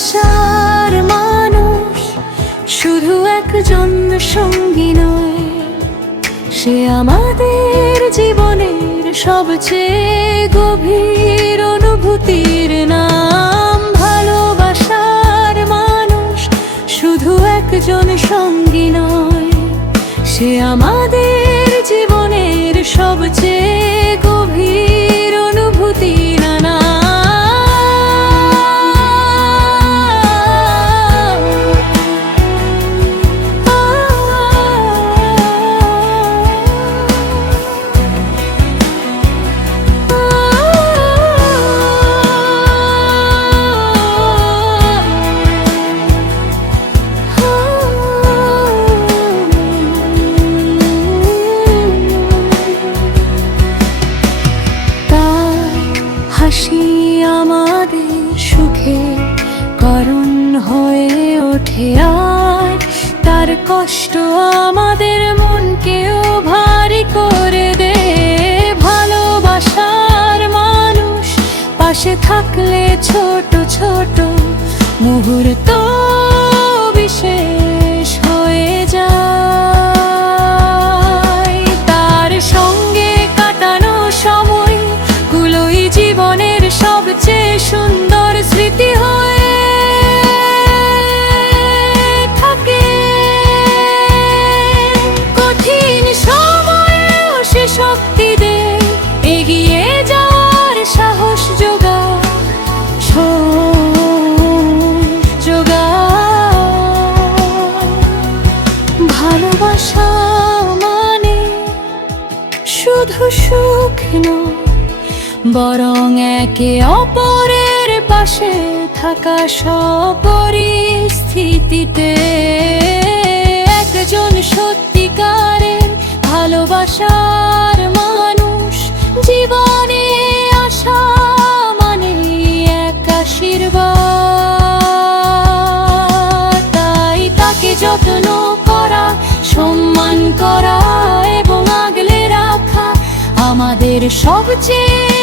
ভালোবাসার মানুষ শুধু একজন সঙ্গী নয়, সে আমাদের জীবনের সবচেয়ে গভীর অনুভূতির নাম। ভালোবাসার মানুষ শুধু একজন সঙ্গী নয়, সে আমাদের জীবনের সবচেয়ে গভীর অনুভূতির নাম। হাসি আমাদের সুখে কারণ হয়ে ওঠে, আর তার কষ্ট আমাদের মনকেও ভারী করে দে। ভালোবাসার মানুষ পাশে থাকলে ছোট ছোট মুহূর্ত বিশেষ হয়ে যায়। তার সঙ্গে কাটানো সময়গুলোই জীবনের সবচেয়ে সুন্দর স্মৃতি হয়ে থাকে। কঠিন সময়েও সে শক্তি দেয়, এগিয়ে যাওয়ার সাহস যোগায়। ভালোবাসা মানে শুধু সুখ নয়, বরং একে অপরের পাশে থাকা সব পরিস্থিতিতে। একজন সত্যিকারের ভালোবাসার মানুষ জীবনে আসা মানে এক আশীর্বাদ। তাই তাকে যত্ন করা, সম্মান করা এবং আগলে রাখা আমাদের সবচেয়ে